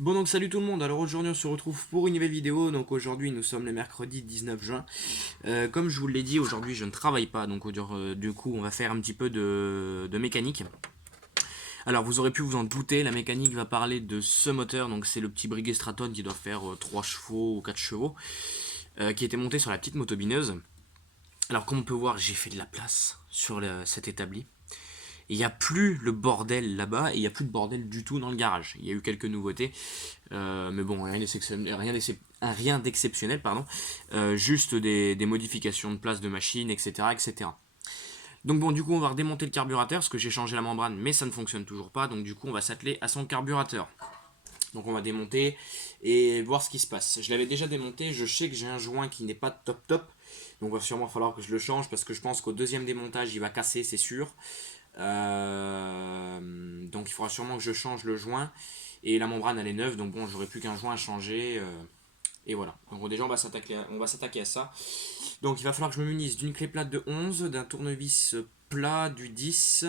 Bon donc salut tout le monde, alors aujourd'hui on se retrouve pour une nouvelle vidéo, donc aujourd'hui nous sommes le mercredi 19 juin. Comme je vous l'ai dit, aujourd'hui je ne travaille pas, donc du coup on va faire un petit peu de mécanique. Alors vous aurez pu vous en douter, la mécanique va parler de ce moteur, donc c'est le petit Breguet Straton qui doit faire 3 chevaux ou 4 chevaux, qui était monté sur la petite motobineuse. Alors comme on peut voir, j'ai fait de la place sur cet établi. Il n'y a plus le bordel là-bas et il n'y a plus de bordel du tout dans le garage. Il y a eu quelques nouveautés, mais bon, rien d'exceptionnel, pardon. Juste des modifications de place de machine, etc., etc. Donc bon, du coup, on va redémonter le carburateur parce que j'ai changé la membrane, mais ça ne fonctionne toujours pas. Donc du coup, on va s'atteler à son carburateur. Donc on va démonter et voir ce qui se passe. Je l'avais déjà démonté, je sais que j'ai un joint qui n'est pas top top. Donc il va sûrement falloir que je le change parce que je pense qu'au deuxième démontage il va casser, c'est sûr. Donc il faudra sûrement que je change le joint. Et la membrane elle est neuve, donc bon, j'aurai plus qu'un joint à changer. Et voilà. Donc déjà on va s'attaquer à ça. Donc il va falloir que je me munisse d'une clé plate de 11, d'un tournevis plat du 10.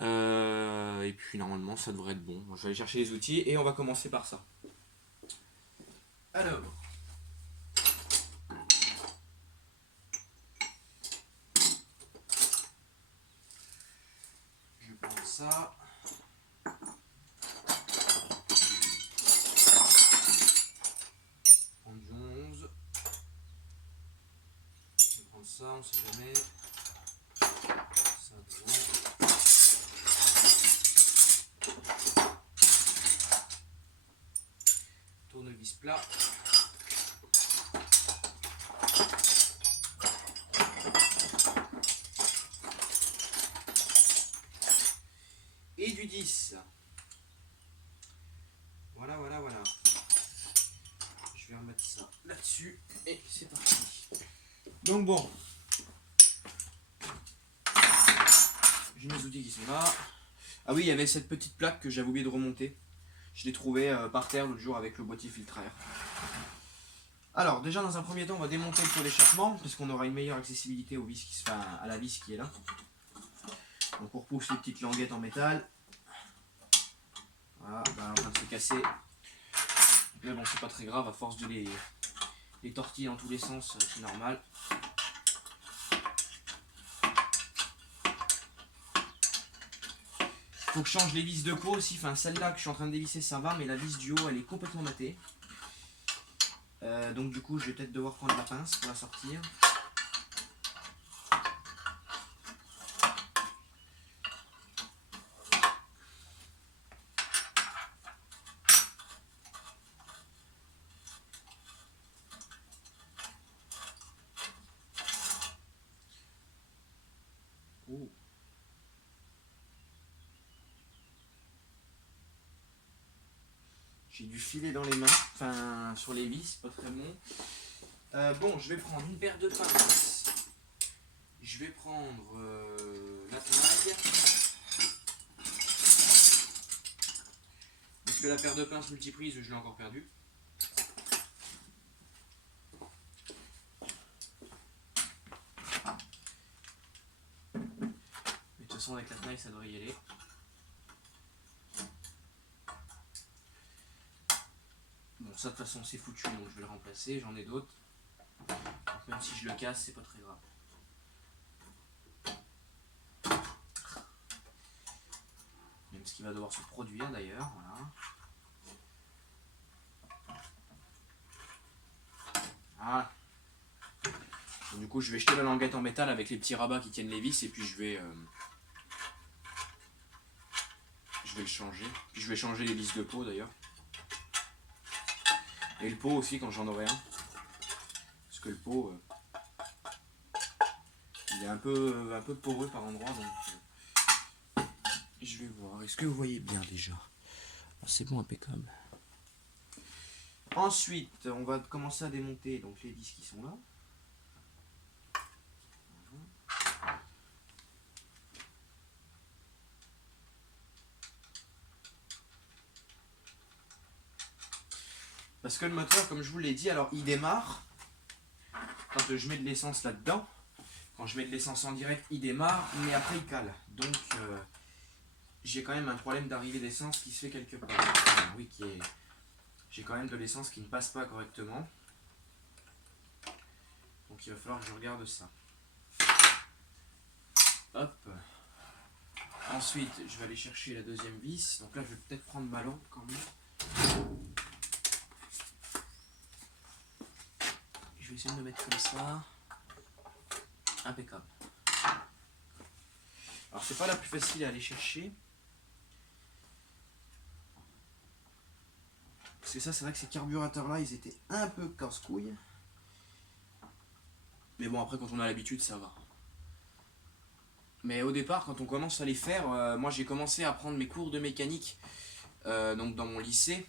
Et puis normalement ça devrait être bon. Je vais aller chercher les outils et on va commencer par ça. Alors, je prends ça. Je prends du 11. Je vais prendre ça, on sait jamais. Ça devant. Tournevis plat. Et du 10. Voilà, voilà, voilà. Je vais remettre ça là-dessus et c'est parti. Donc bon, j'ai mes outils qui sont là. Ah oui, il y avait cette petite plaque que j'avais oublié de remonter. Je l'ai trouvée par terre l'autre jour avec le boîtier filtre à air. Alors déjà dans un premier temps on va démonter le pot d'échappement parce qu'on aura une meilleure accessibilité au vis à la vis qui est là. Donc on repousse les petites languettes en métal. Voilà, ben, en train de se casser. Mais bon c'est pas très grave, à force de les tortiller dans tous les sens, c'est normal. Faut que je change les vis de peau aussi, enfin celle-là que je suis en train de dévisser ça va, mais la vis du haut elle est complètement matée. Donc du coup je vais peut-être devoir prendre la pince pour la sortir. Oh. J'ai du filet dans les mains, enfin sur les vis, pas très bon. Bon, je vais prendre une paire de pinces. Je vais prendre la tenaille. Parce que la paire de pinces multiprise, je l'ai encore perdue. Mais de toute façon, avec la tenaille, ça devrait y aller. Bon, ça de toute façon, c'est foutu, donc je vais le remplacer. J'en ai d'autres. Même si je le casse, c'est pas très grave. Même ce qui va devoir se produire d'ailleurs, voilà. Voilà. Donc, du coup, je vais jeter la languette en métal avec les petits rabats qui tiennent les vis et puis je vais le changer. Puis je vais changer les vis de peau d'ailleurs. Et le pot aussi quand j'en aurai un. Parce que le pot, il est un peu poreux par endroit. Donc, je vais voir. Est-ce que vous voyez bien déjà? Ah, c'est bon, impeccable. Ensuite, on va commencer à démonter donc, les vis qui sont là. Parce que le moteur, comme je vous l'ai dit, alors il démarre quand je mets de l'essence là-dedans. Quand je mets de l'essence en direct, il démarre, mais après il cale. Donc j'ai quand même un problème d'arrivée d'essence qui se fait quelque part. Enfin, oui, j'ai quand même de l'essence qui ne passe pas correctement. Donc il va falloir que je regarde ça. Hop. Ensuite, je vais aller chercher la deuxième vis. Donc là, je vais peut-être prendre ma lampe quand même. Je vais essayer de me mettre comme ça. Impeccable. Alors c'est pas la plus facile à aller chercher. Parce que ça, c'est vrai que ces carburateurs-là, ils étaient un peu casse-couilles. Mais bon, après, quand on a l'habitude, ça va. Mais au départ, quand on commence à les faire, moi j'ai commencé à prendre mes cours de mécanique donc dans mon lycée.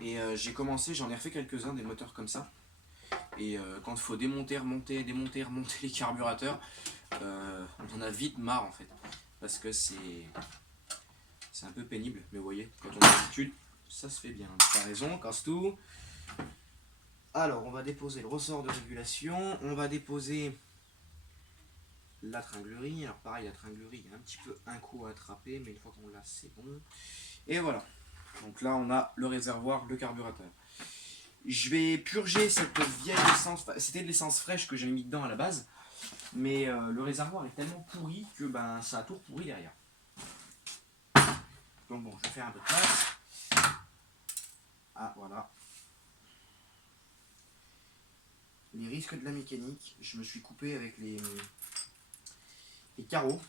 Et j'en ai refait quelques-uns des moteurs comme ça. Et quand il faut démonter, remonter les carburateurs, on en a vite marre en fait. Parce que c'est un peu pénible. Mais vous voyez, quand on a l'habitude, ça se fait bien. T'as raison, casse tout. Alors, on va déposer le ressort de régulation. On va déposer la tringlerie. Alors pareil, la tringlerie, il y a un petit peu un coup à attraper, mais une fois qu'on l'a, c'est bon. Et voilà. Donc là, on a le réservoir, le carburateur. Je vais purger cette vieille essence. Enfin, c'était de l'essence fraîche que j'avais mis dedans à la base. Mais le réservoir est tellement pourri que ben, ça a tout pourri derrière. Donc bon, je vais faire un peu de place. Ah, voilà. Les risques de la mécanique. Je me suis coupé avec les carreaux.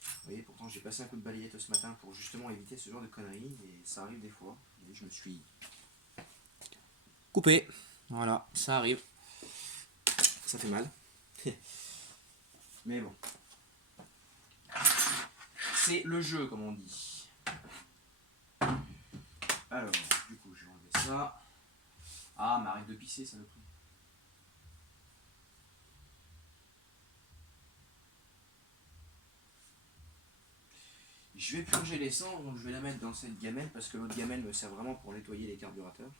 Vous voyez, pourtant j'ai passé un coup de balayette ce matin pour justement éviter ce genre de conneries. Et ça arrive des fois. Et je me suis coupé. Voilà, ça arrive. Ça fait mal. Mais bon. C'est le jeu, comme on dit. Alors, du coup, je vais enlever ça. Ah, mais arrête de pisser, ça le prix. Je vais purger l'essence, donc je vais la mettre dans cette gamelle parce que l'autre gamelle me sert vraiment pour nettoyer les carburateurs.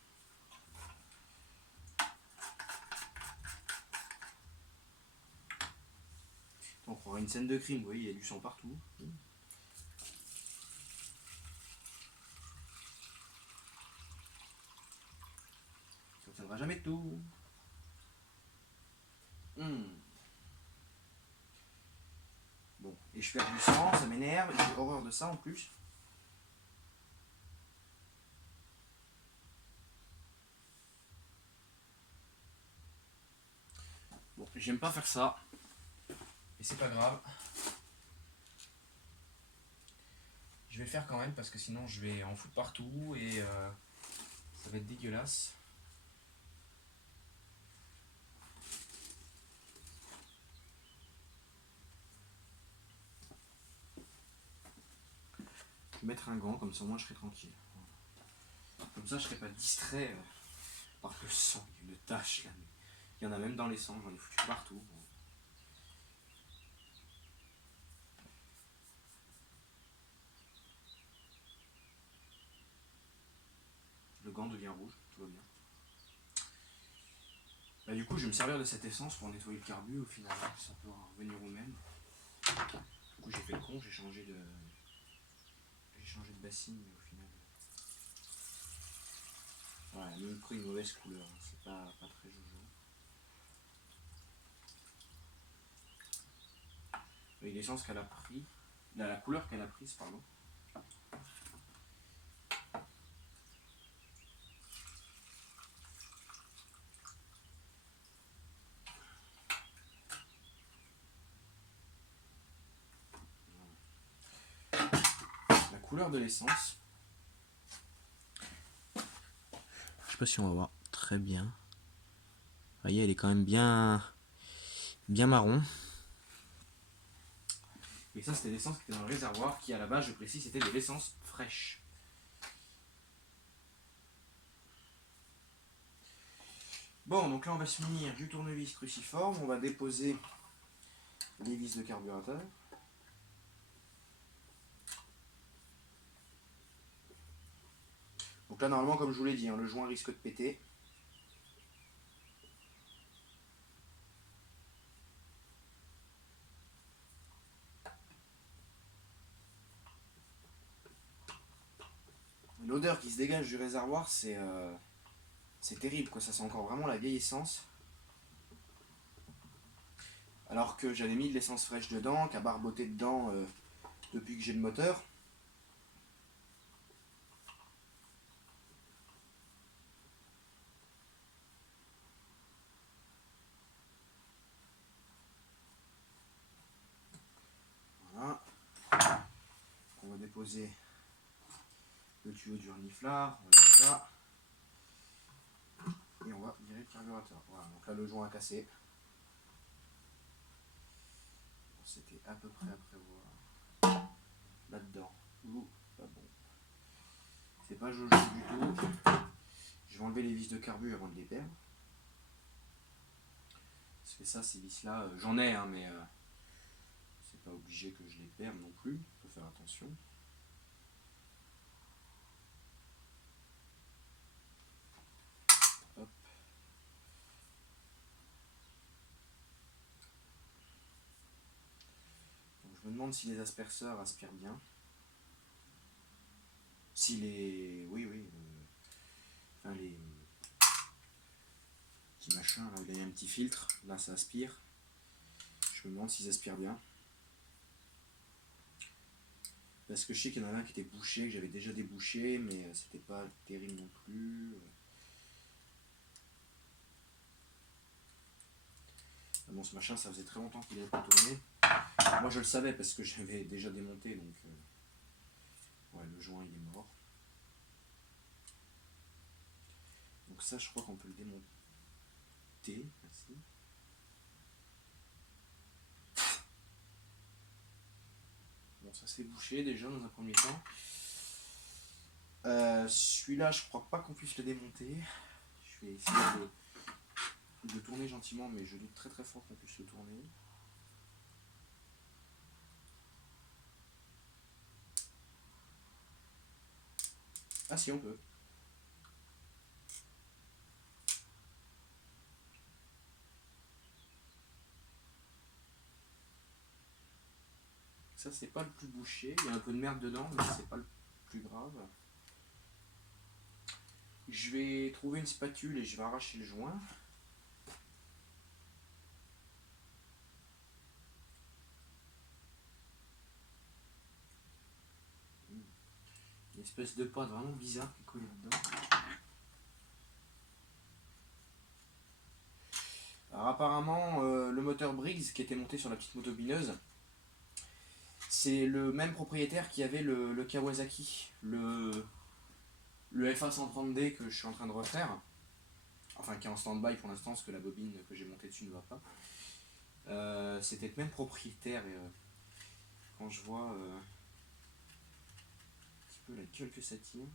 On croirait une scène de crime, vous voyez, il y a du sang partout. Ça ne tiendra jamais tout. Bon, et je perds du sang, ça m'énerve, j'ai horreur de ça en plus. Bon, j'aime pas faire ça, mais c'est pas grave. Je vais le faire quand même parce que sinon je vais en foutre partout et ça va être dégueulasse. Je vais mettre un gant, comme ça moi je serai tranquille. Comme ça je serai pas distrait par le sang, il y a une tache là. Il y en a même dans les sangs, j'en ai foutu partout. Le gant devient rouge, tout va bien. Bah, du coup je vais me servir de cette essence pour nettoyer le carbu, au final ça peut revenir au même. Du coup j'ai fait le con, j'ai changé de bassine, mais au final voilà, elle a même pris une mauvaise couleur, hein. C'est pas très jojo. Et l'essence qu'elle a pris, la couleur qu'elle a prise, pardon. La couleur de l'essence. Je sais pas si on va voir très bien. Vous voyez, elle est quand même bien marron. Et ça, c'était l'essence qui était dans le réservoir, qui à la base, je précise, c'était de l'essence fraîche. Bon, donc là, on va se munir du tournevis cruciforme. On va déposer les vis de carburateur. Donc là, normalement, comme je vous l'ai dit, hein, le joint risque de péter. L'odeur qui se dégage du réservoir, c'est terrible, quoi. Ça sent encore vraiment la vieille essence. Alors que j'avais mis de l'essence fraîche dedans, qu'à barboter dedans depuis que j'ai le moteur. Voilà. On va déposer le tuyau du reniflard, on va mettre ça. Et on va virer le carburateur. Voilà, donc là le joint a cassé. C'était à peu près à prévoir. Là-dedans. Ouh, pas bon. C'est pas jojo du tout. Je vais enlever les vis de carbu avant de les perdre. Parce que ça, ces vis-là, j'en ai, hein, mais c'est pas obligé que je les perde non plus. Il faut faire attention. Hop. Donc, je me demande si les asperceurs aspirent bien. Si les... Oui, oui. Enfin, les petits machins, là, il y a un petit filtre. Là, ça aspire. Je me demande s'ils aspirent bien. Parce que je sais qu'il y en a un qui était bouché, que j'avais déjà débouché, mais c'était pas terrible non plus. Bon, ce machin, ça faisait très longtemps qu'il n'avait pas tourné. Moi, je le savais parce que j'avais déjà démonté, donc... ouais, le joint, il est mort. Donc ça, je crois qu'on peut le démonter. Merci. Bon, ça s'est bouché déjà dans un premier temps. Celui-là, je crois pas qu'on puisse le démonter. Je vais essayer de tourner gentiment, mais je doute très très fort qu'on puisse le tourner. Ah si, on peut. Ça, c'est pas le plus bouché. Il y a un peu de merde dedans, mais c'est pas le plus grave. Je vais trouver une spatule et je vais arracher le joint. Une espèce de pâte vraiment bizarre qui est collée dedans. Alors apparemment, le moteur Briggs qui était monté sur la petite moto bineuse, c'est le même propriétaire qui avait le Kawasaki, le FA130D que je suis en train de refaire. Enfin, qui est en stand-by pour l'instant, parce que la bobine que j'ai montée dessus ne va pas. C'était le même propriétaire, et quand je vois un petit peu la gueule que ça tient.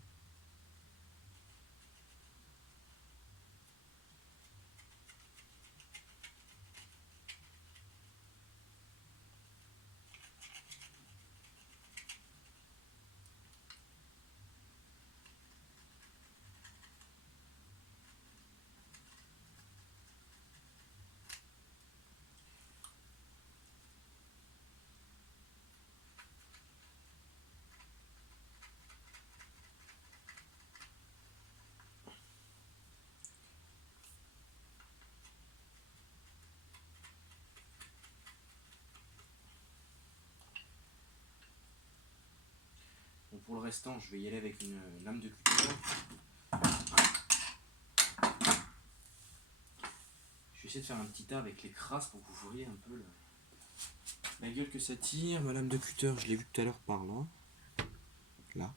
Bon, pour le restant, je vais y aller avec une lame de cutter. Je vais essayer de faire un petit tas avec les crasses pour que vous voyez un peu la gueule que ça tire. Ma lame de cutter, je l'ai vu tout à l'heure par là. Là.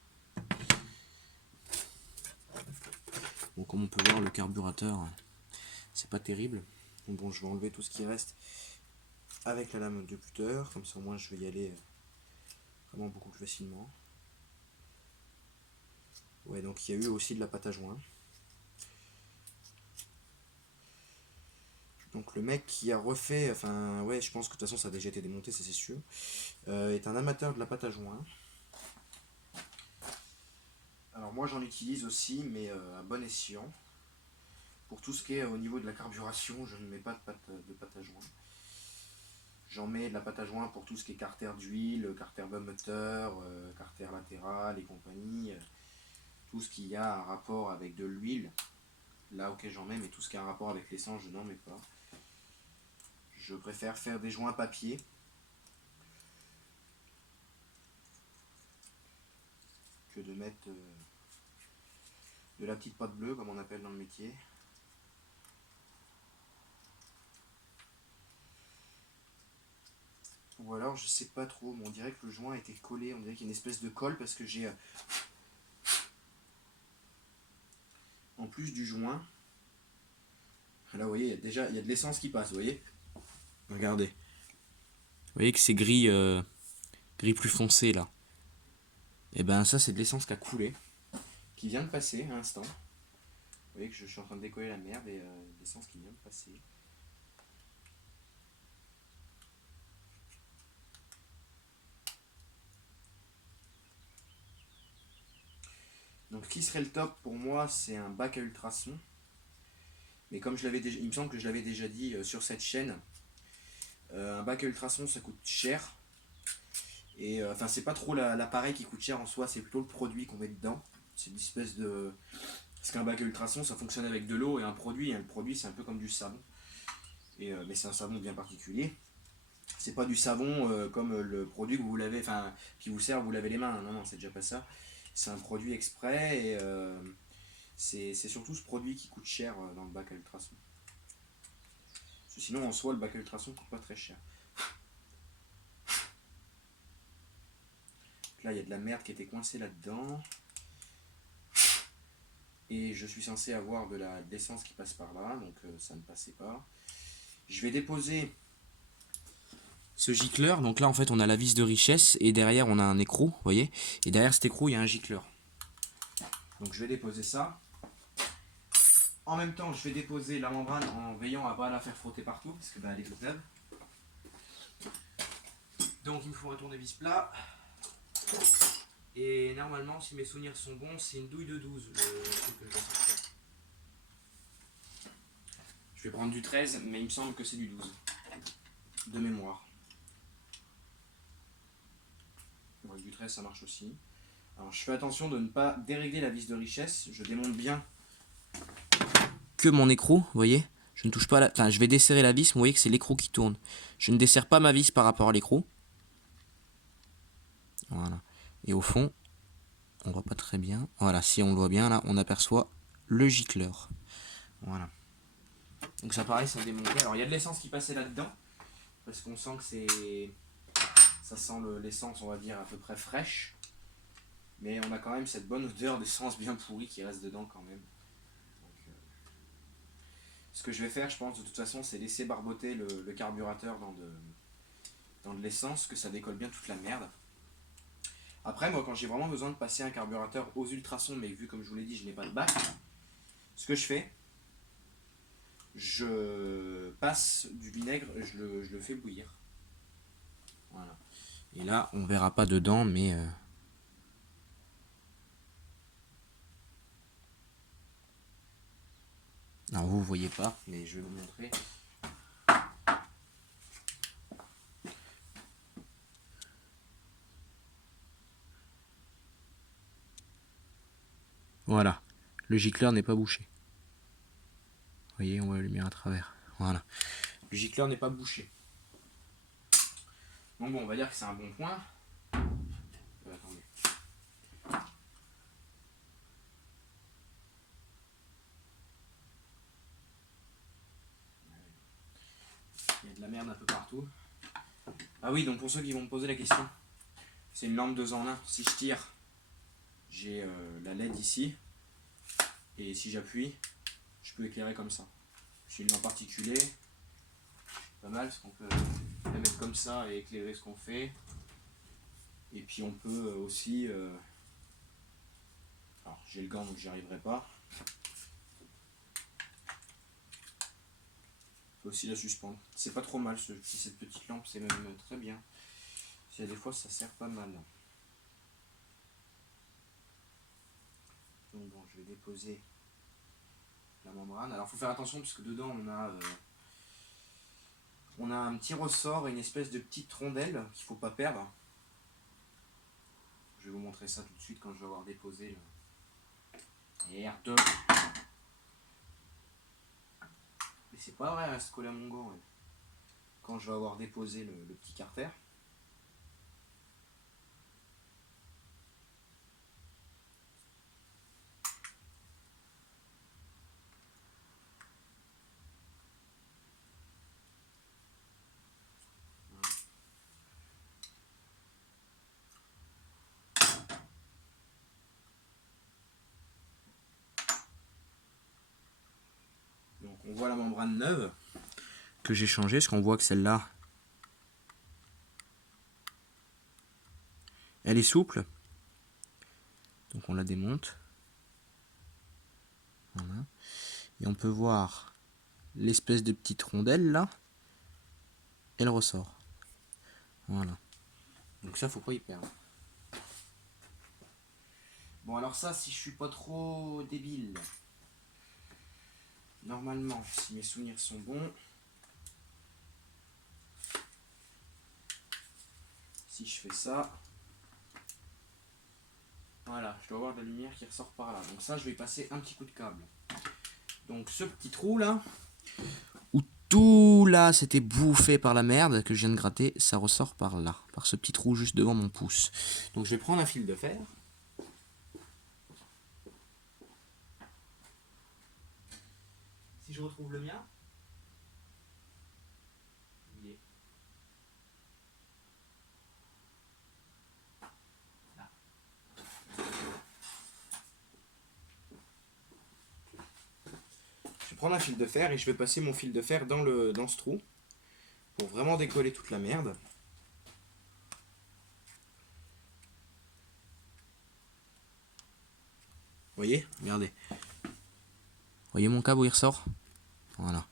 Bon, comme on peut voir, le carburateur, c'est pas terrible. Donc bon, je vais enlever tout ce qui reste avec la lame de cutter. Comme ça, au moins, je vais y aller vraiment beaucoup plus facilement. Ouais, donc il y a eu aussi de la pâte à joint. Donc le mec qui a refait, enfin ouais, je pense que de toute façon ça a déjà été démonté, ça c'est sûr, est un amateur de la pâte à joint. Alors moi j'en utilise aussi, mais à bon escient. Pour tout ce qui est au niveau de la carburation, je ne mets pas de pâte à joint. J'en mets de la pâte à joint pour tout ce qui est carter d'huile, carter bum moteur, carter latéral et compagnie. Tout ce qui a un rapport avec de l'huile, là ok j'en mets, mais tout ce qui a un rapport avec l'essence, je n'en mets pas. Je préfère faire des joints papier. Que de mettre de la petite pâte bleue, comme on appelle dans le métier. Ou alors, je sais pas trop, mais on dirait que le joint a été collé, on dirait qu'il y a une espèce de colle parce que j'ai... en plus du joint, là vous voyez, il y a de l'essence qui passe, vous voyez. Regardez. Vous voyez que c'est gris, gris plus foncé là. Et ben ça c'est de l'essence qui a coulé, qui vient de passer à l'instant. Vous voyez que je suis en train de décoller la merde et l'essence qui vient de passer. Donc ce qui serait le top pour moi, c'est un bac à ultrasons. Mais comme je l'avais déjà, il me semble que je l'avais déjà dit sur cette chaîne, un bac à ultrasons ça coûte cher. Et enfin c'est pas trop l'appareil qui coûte cher en soi, c'est plutôt le produit qu'on met dedans. C'est une espèce de... Parce qu'un bac à ultrasons ça fonctionne avec de l'eau et un produit. Le produit c'est un peu comme du savon. Mais c'est un savon bien particulier. C'est pas du savon comme le produit que vous lavez, enfin qui vous sert, vous lavez les mains. Non, non, c'est déjà pas ça. C'est un produit exprès et c'est surtout ce produit qui coûte cher dans le bac à ultrasons. Parce que sinon en soi le bac à ultrasons coûte pas très cher. Là il y a de la merde qui était coincée là-dedans. Et je suis censé avoir de l'essence qui passe par là, donc ça ne passait pas. Je vais déposer ce gicleur. Donc là en fait on a la vis de richesse et derrière on a un écrou, vous voyez. Et derrière cet écrou il y a un gicleur. Donc je vais déposer ça. En même temps je vais déposer la membrane en veillant à ne pas la faire frotter partout parce que elle est toute neuve. Donc il me faut un tournevis plat. Et normalement si mes souvenirs sont bons c'est une douille de 12 le truc que je dois sortir. Je vais prendre du 13 mais il me semble que c'est du 12 de mémoire. Ouais, du 13 ça marche aussi. Alors je fais attention de ne pas dérégler la vis de richesse. Je démonte bien que mon écrou, vous voyez. Je ne touche pas enfin je vais desserrer la vis, mais vous voyez que c'est l'écrou qui tourne. Je ne desserre pas ma vis par rapport à l'écrou. Voilà. Et au fond, on voit pas très bien. Voilà, si on le voit bien là, on aperçoit le gicleur. Voilà. Donc ça pareil, ça démonté. Alors il y a de l'essence qui passait là-dedans. Parce qu'on sent que c'est... Ça sent l'essence, on va dire, à peu près fraîche. Mais on a quand même cette bonne odeur d'essence bien pourrie qui reste dedans quand même. Donc, ce que je vais faire, je pense, de toute façon, c'est laisser barboter le carburateur dans de l'essence, que ça décolle bien toute la merde. Après, moi, quand j'ai vraiment besoin de passer un carburateur aux ultrasons, mais vu comme je vous l'ai dit, je n'ai pas de bac, ce que je fais, je passe du vinaigre, je le fais bouillir. Voilà. Et là, on verra pas dedans, mais... Alors vous voyez pas, mais je vais vous montrer. Voilà, le gicleur n'est pas bouché. Vous voyez, on voit la lumière à travers. Voilà, le gicleur n'est pas bouché. Donc bon, on va dire que c'est un bon point. Attendez. Il y a de la merde un peu partout. Ah oui, donc pour ceux qui vont me poser la question, c'est une lampe 2 en 1. Si je tire, j'ai la LED ici. Et si j'appuie, je peux éclairer comme ça. C'est une lampe articulée. Pas mal, parce qu'on peut la mettre comme ça et éclairer ce qu'on fait. Et puis on peut aussi... Alors j'ai le gant donc j'y arriverai pas. On peut aussi la suspendre. C'est pas trop mal cette petite lampe, c'est même très bien. Il y a des fois ça sert pas mal. Donc bon, je vais déposer la membrane. Alors il faut faire attention parce que dedans on a un petit ressort et une espèce de petite rondelle qu'il faut pas perdre. Je vais vous montrer ça tout de suite quand je vais avoir déposé Merde. Mais c'est pas vrai, elle reste collée à mon gant. Ouais. Quand je vais avoir déposé le petit carter. Donc on voit la membrane neuve que j'ai changée, parce qu'on voit que celle-là, elle est souple. Donc on la démonte. Voilà. Et on peut voir l'espèce de petite rondelle là. Elle ressort. Voilà. Donc ça, faut pas y perdre. Bon alors ça, si je suis pas trop débile, normalement, si mes souvenirs sont bons, si je fais ça, voilà, je dois avoir de la lumière qui ressort par là. Donc ça, je vais passer un petit coup de câble. Donc ce petit trou là, où tout là c'était bouffé par la merde que je viens de gratter, ça ressort par là, par ce petit trou juste devant mon pouce. Donc je vais prendre un fil de fer. Si je retrouve le mien, il est là. Je vais prendre un fil de fer et je vais passer mon fil de fer dans ce trou pour vraiment décoller toute la merde. Vous voyez? Regardez. Vous voyez mon câble où il ressort? Voilà.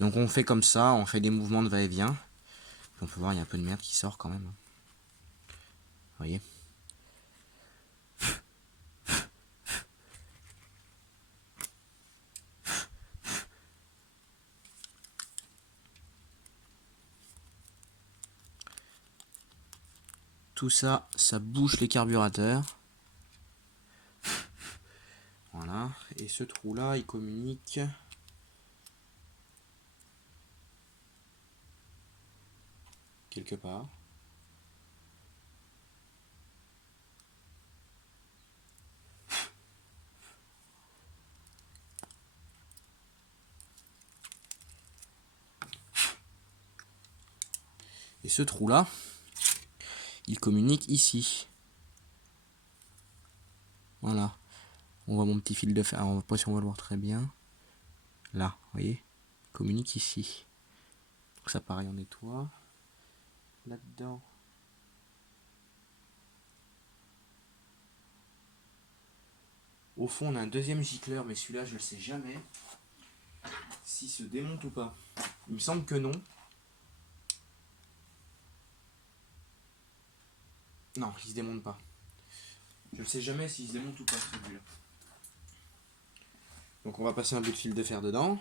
Donc on fait comme ça, on fait des mouvements de va-et-vient. On peut voir, il y a un peu de merde qui sort quand même. Vous voyez? Tout ça, ça bouche les carburateurs. Voilà. Et ce trou-là, il communique quelque part. Et ce trou-là, il communique ici. Voilà. On voit mon petit fil de fer. Alors, on va pas si on va le voir très bien. Là, vous voyez, il communique ici. Donc ça, pareil, on nettoie. Là-dedans. Au fond, on a un deuxième gicleur, mais celui-là, je ne sais jamais s'il se démonte ou pas. Il me semble que non. Non, il se démonte pas. Je ne sais jamais s'il se démonte ou pas celui-là. Donc on va passer un bout de fil de fer dedans.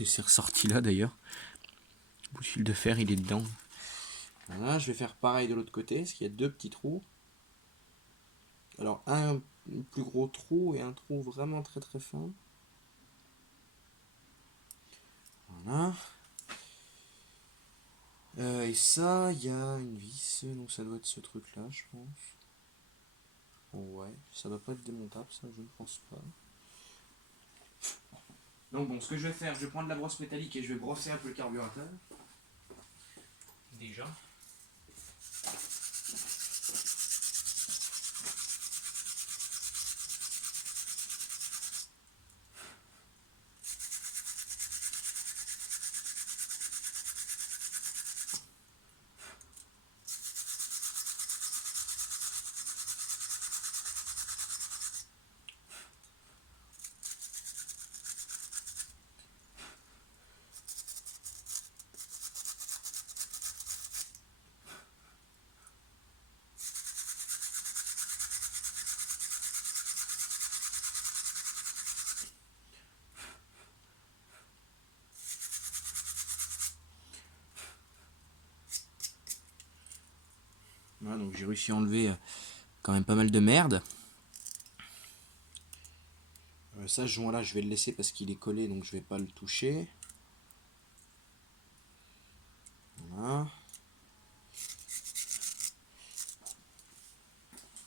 Et c'est ressorti là d'ailleurs. Le bout de fil de fer, il est dedans. Voilà, je vais faire pareil de l'autre côté, parce qu'il y a deux petits trous. Alors un plus gros trou et un trou vraiment très très fin. Voilà. Et ça, il y a une vis, donc ça doit être ce truc là, je pense. Ouais, ça va pas être démontable, ça, je ne pense pas. Donc bon, ce que je vais faire, je vais prendre la brosse métallique et je vais brosser un peu le carburateur. Déjà. Voilà, donc j'ai réussi à enlever quand même pas mal de merde. Ça, ce joint là, je vais le laisser parce qu'il est collé, donc je vais pas le toucher. Voilà.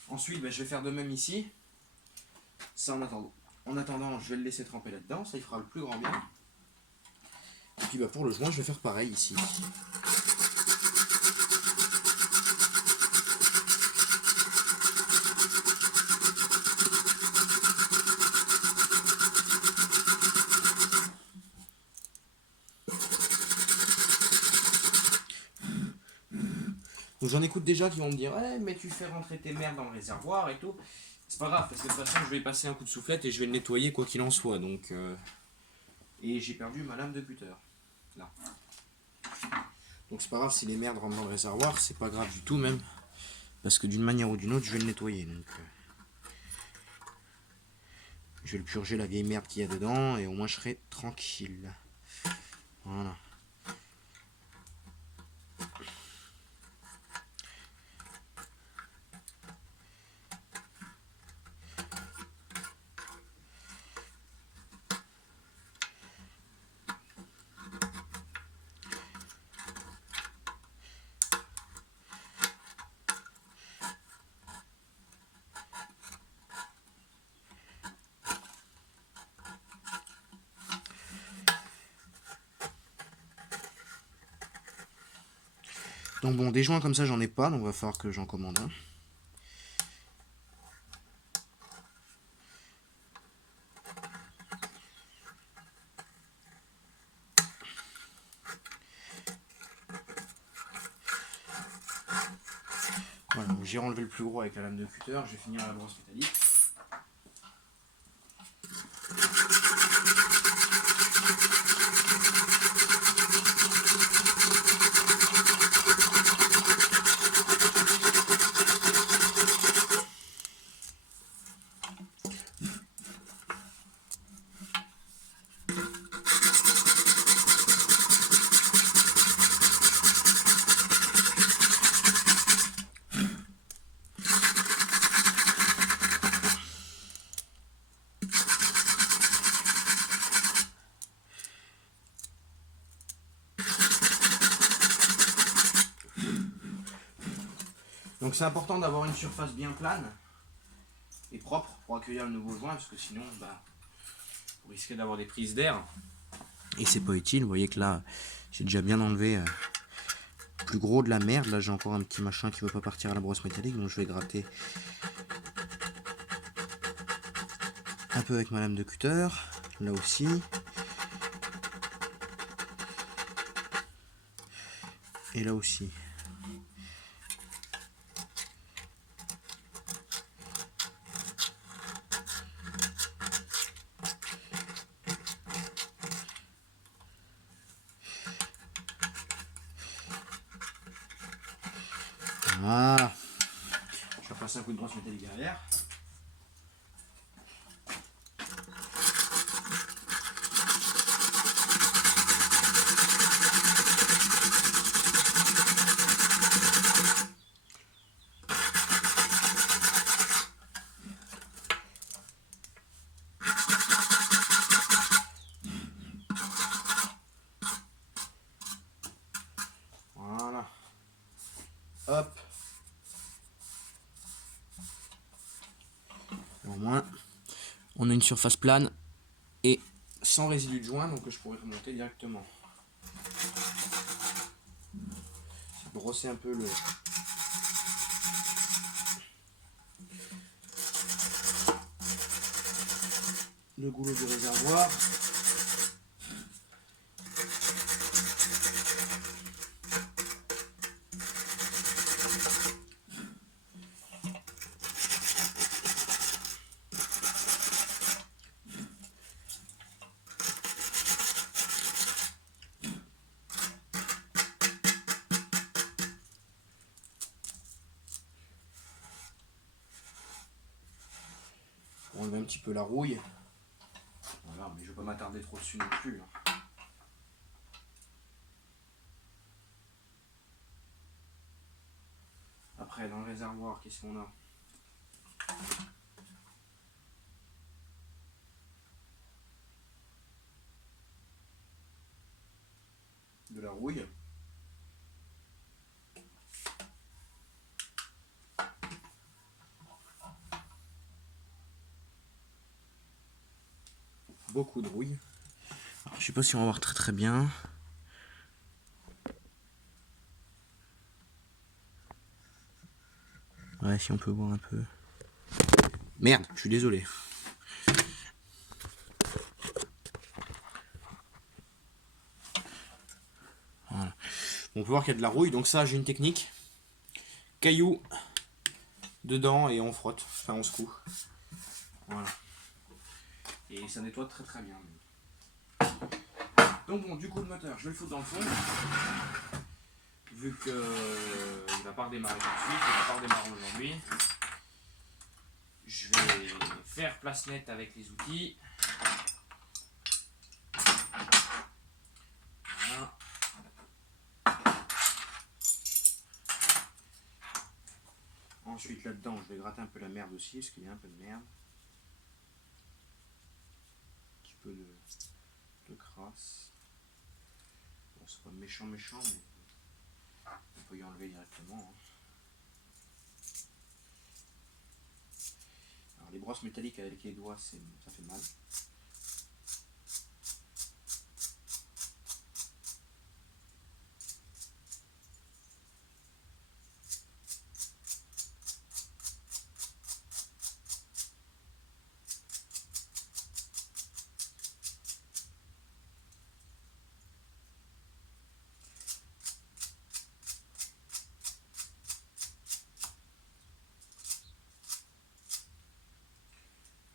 Ensuite, je vais faire de même ici. Ça en attendant. En attendant, je vais le laisser tremper là-dedans, ça il fera le plus grand bien. Et puis pour le joint, je vais faire pareil ici. Donc j'en écoute déjà qui vont me dire ouais, mais tu fais rentrer tes merdes dans le réservoir et tout. C'est pas grave, parce que de toute façon je vais passer un coup de soufflette et je vais le nettoyer quoi qu'il en soit. Donc et j'ai perdu ma lame de cutter. Là. Donc c'est pas grave si les merdes rentrent dans le réservoir, c'est pas grave du tout même. Parce que d'une manière ou d'une autre je vais le nettoyer. Donc je vais le purger la vieille merde qu'il y a dedans et au moins je serai tranquille. Voilà. Donc bon, des joints comme ça j'en ai pas, donc il va falloir que j'en commande un. Voilà, j'ai enlevé le plus gros avec la lame de cutter, je vais finir la brosse métallique. Donc c'est important d'avoir une surface bien plane et propre pour accueillir le nouveau joint, parce que sinon vous risquez d'avoir des prises d'air. Et c'est pas utile, vous voyez que là j'ai déjà bien enlevé le plus gros de la merde. Là j'ai encore un petit machin qui veut pas partir à la brosse métallique, donc je vais gratter un peu avec ma lame de cutter, là aussi. Et là aussi. Voilà. Je vais passer un coup de brosse métallique derrière. Voilà. Hop. Au moins, on a une surface plane et sans résidu de joint, donc je pourrais remonter directement. Brosser un peu le goulot du réservoir. Pour enlever un petit peu la rouille. Voilà, mais je ne vais pas m'attarder trop dessus non plus. Après après, dans le réservoir, qu'est-ce qu'on a? De la rouille. Beaucoup de rouille. Alors, je sais pas si on va voir très bien. Ouais, si on peut voir un peu. Merde, je suis désolé. Voilà. On peut voir qu'il y a de la rouille, donc ça j'ai une technique. Caillou dedans et on frotte, enfin on secoue. Voilà. Et ça nettoie très bien. Donc bon, du coup le moteur, je vais le foutre dans le fond. Vu qu'il ne va pas redémarrer tout de suite, il ne va pas redémarrer aujourd'hui. Je vais faire place nette avec les outils. Voilà. Ensuite là-dedans, je vais gratter un peu la merde aussi, parce qu'il y a un peu de merde. Un petit peu de crasse. Bon, c'est pas méchant, mais on peut y enlever directement. Alors les brosses métalliques avec les doigts, ça fait mal.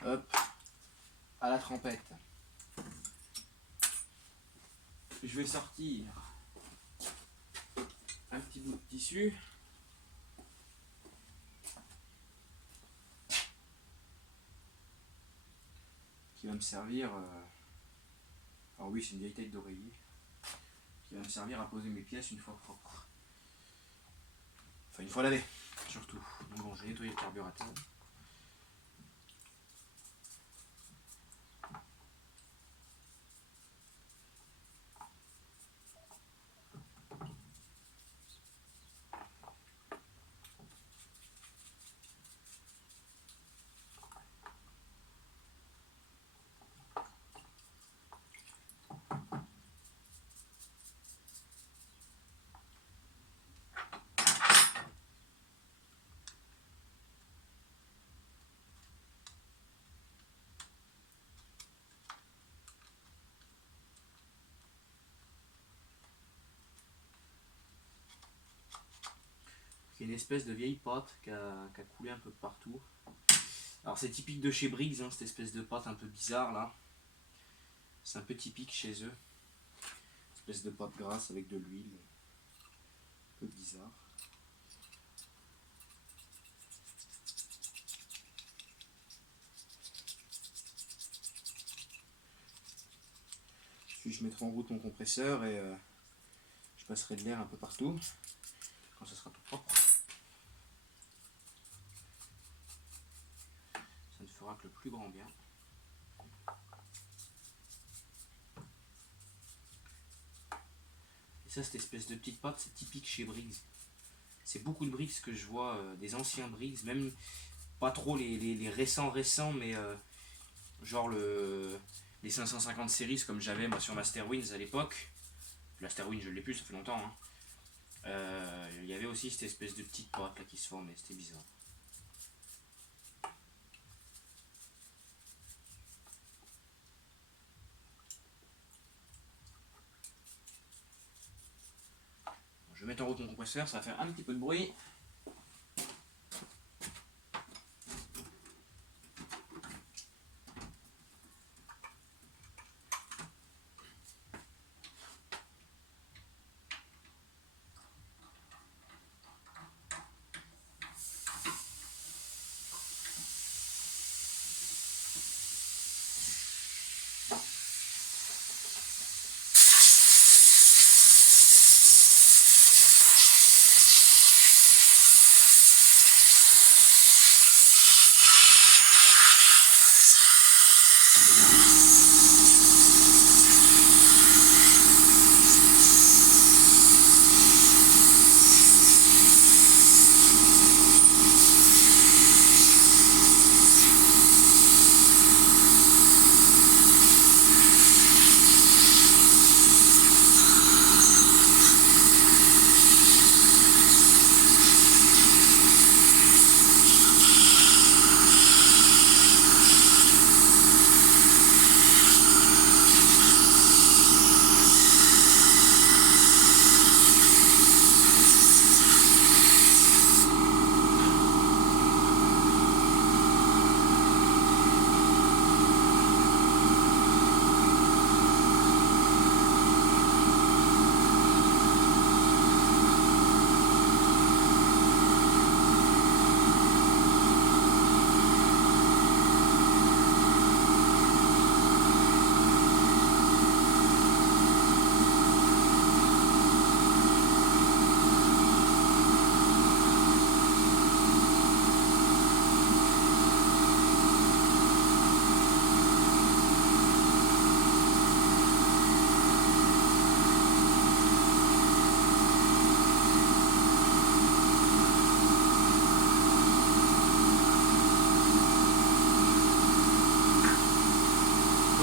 Hop, à la trempette. Je vais sortir un petit bout de tissu. Qui va me servir. Alors oui, c'est une vieille tête d'oreiller. Qui va me servir à poser mes pièces une fois propre. Enfin, une fois lavé, surtout. Donc bon, je vais nettoyer le carburateur. C'est une espèce de vieille pâte qui a coulé un peu partout. Alors c'est typique de chez Briggs, hein, cette espèce de pâte un peu bizarre là. C'est un peu typique chez eux. Espèce de pâte grasse avec de l'huile. Un peu bizarre. Puis je mettrai en route mon compresseur et je passerai de l'air un peu partout quand ça sera tout propre. Ça ne fera que le plus grand bien. Et ça, cette espèce de petite pâte, c'est typique chez Briggs. C'est beaucoup de Briggs que je vois, des anciens Briggs, même pas trop les récents, mais genre les 550 series comme j'avais moi sur Masterwinds à l'époque. Masterwinds, je ne l'ai plus, ça fait longtemps. Hein. Il y avait aussi cette espèce de petite pâte là qui se formait, c'était bizarre. Je vais mettre en route mon compresseur, ça va faire un petit peu de bruit.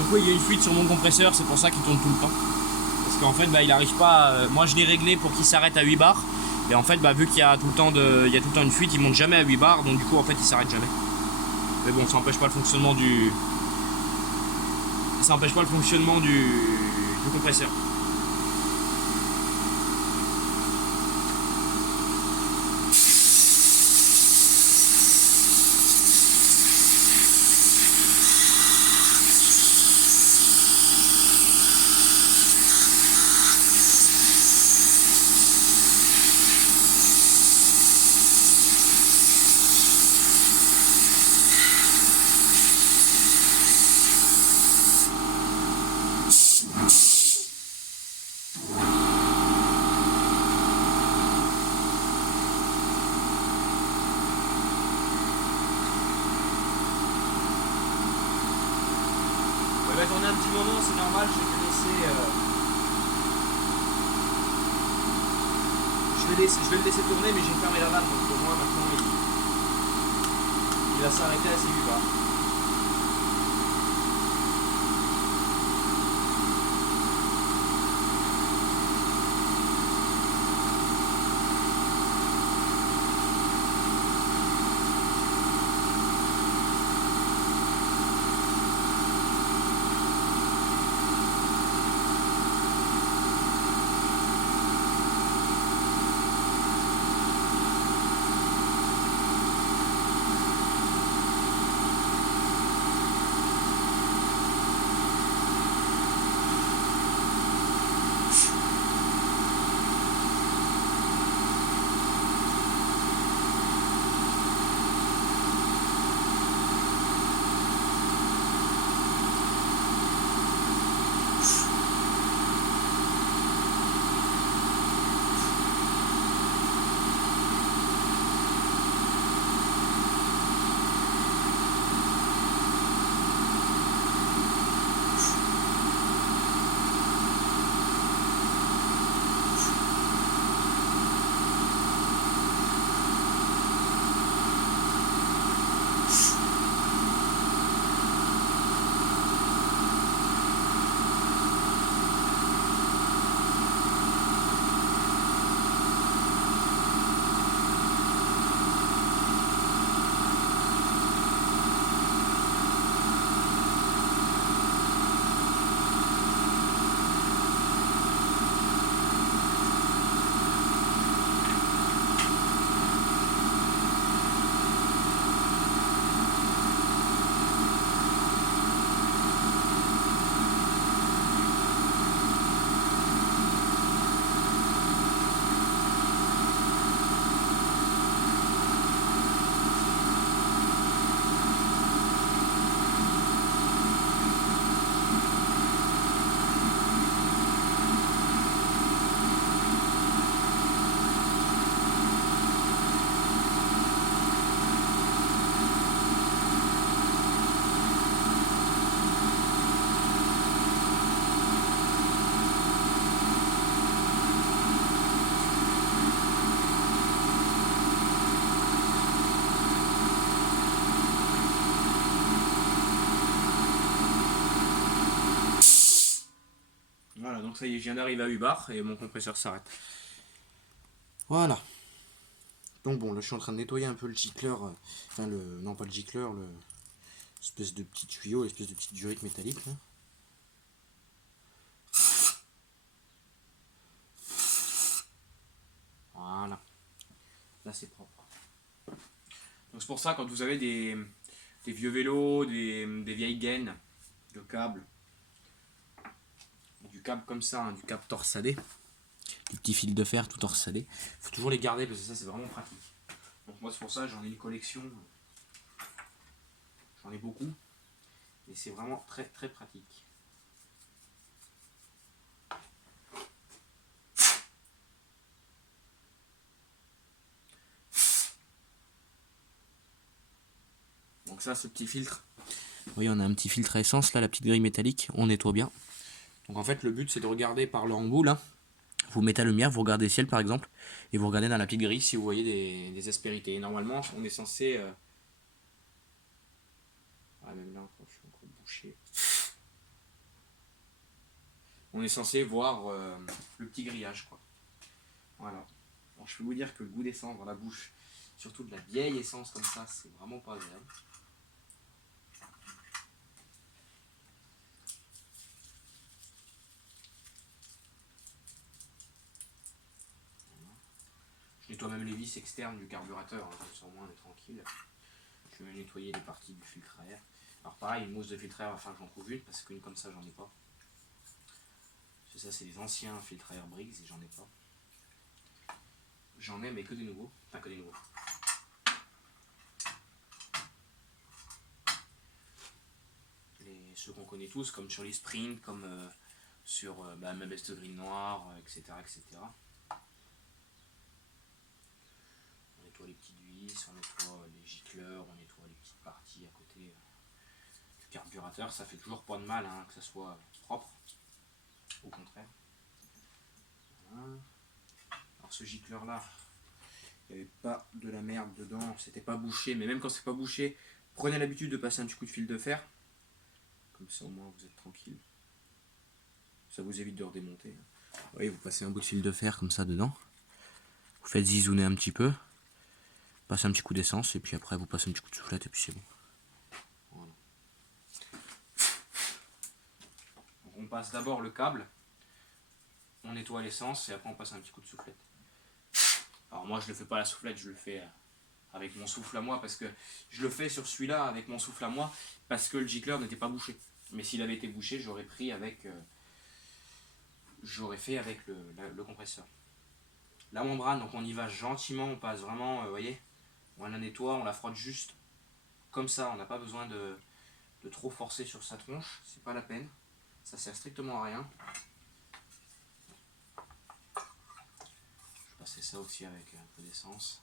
Donc oui, il y a une fuite sur mon compresseur, c'est pour ça qu'il tourne tout le temps. Parce qu'en fait, il n'arrive pas. Moi, je l'ai réglé pour qu'il s'arrête à 8 bars. Et en fait, vu qu'il y a tout le temps une fuite, il monte jamais à 8 bars. Donc du coup, en fait, il s'arrête jamais. Mais bon, ça n'empêche pas le fonctionnement du. Ça n'empêche pas le fonctionnement du compresseur. Il va tourner un petit moment, c'est normal, je vais le laisser. Je vais le laisser tourner, mais j'ai fermé la vanne, donc au moins maintenant il va s'arrêter assez vite. Voilà, donc ça y est, je viens d'arriver à 8 bars et mon compresseur s'arrête. Voilà. Donc bon, là je suis en train de nettoyer un peu le gicleur, enfin non pas le gicleur, le espèce de petit tuyau, espèce de petite durite métallique là. Voilà. Là c'est propre. Donc c'est pour ça quand vous avez des vieux vélos, des vieilles gaines de câbles, du câble comme ça, du câble torsadé, du petit fil de fer tout torsadé, faut toujours les garder parce que ça c'est vraiment pratique. Donc moi c'est pour ça j'en ai une collection, j'en ai beaucoup et c'est vraiment très très pratique. Donc ça, ce petit filtre, vous voyez on a un petit filtre à essence là, la petite grille métallique, on nettoie bien. Donc en fait le but c'est de regarder par le embout là, vous mettez la lumière, vous regardez le ciel par exemple, et vous regardez dans la petite grille si vous voyez des aspérités. Et normalement on est censé... Ah même là je suis encore bouché. on est censé voir le petit grillage, quoi. Voilà. Bon, je peux vous dire que le goût d'essence dans la bouche, surtout de la vieille essence comme ça, c'est vraiment pas agréable. Je nettoie même les vis externes du carburateur, hein, comme ça au moins on est tranquille. Je vais nettoyer les parties du filtre à air. Alors pareil, une mousse de filtre à air, il va falloir que j'en trouve une, parce qu'une comme ça j'en ai pas. Ça c'est les anciens filtres à air Briggs et j'en ai pas. J'en ai mais que des nouveaux, enfin que des nouveaux. Ceux qu'on connaît tous, comme sur les Sprint, comme sur ma Best Green Noir, etc., etc. On nettoie les petites vis, on nettoie les gicleurs, on nettoie les petites parties à côté du carburateur. Ça fait toujours pas de mal hein, que ça soit propre, au contraire. Voilà. Alors ce gicleur là, il n'y avait pas de la merde dedans, c'était pas bouché, mais même quand c'est pas bouché, prenez l'habitude de passer un petit coup de fil de fer. Comme ça au moins vous êtes tranquille. Ça vous évite de redémonter. Vous voyez, vous passez un bout de fil de fer comme ça dedans. Vous faites zizouner un petit peu. Passez un petit coup d'essence et puis après vous passez un petit coup de soufflette et puis c'est bon. Voilà. Donc on passe d'abord le câble. On nettoie l'essence et après on passe un petit coup de soufflette. Alors moi je le fais pas à la soufflette, je le fais avec mon souffle à moi parce que je le fais sur celui-là avec mon souffle à moi parce que le gicleur n'était pas bouché. Mais s'il avait été bouché, j'aurais pris avec j'aurais fait avec le compresseur. La membrane, donc on y va gentiment, on passe vraiment, vous voyez, on la nettoie, on la frotte juste comme ça, on n'a pas besoin de trop forcer sur sa tronche, c'est pas la peine, ça sert strictement à rien. Je vais passer ça aussi avec un peu d'essence.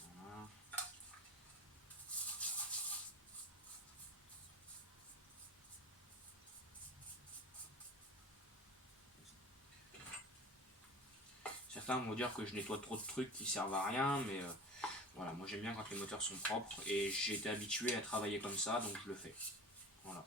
Voilà. Certains vont dire que je nettoie trop de trucs qui servent à rien, mais voilà, moi j'aime bien quand les moteurs sont propres et j'ai été habitué à travailler comme ça, donc je le fais. Voilà.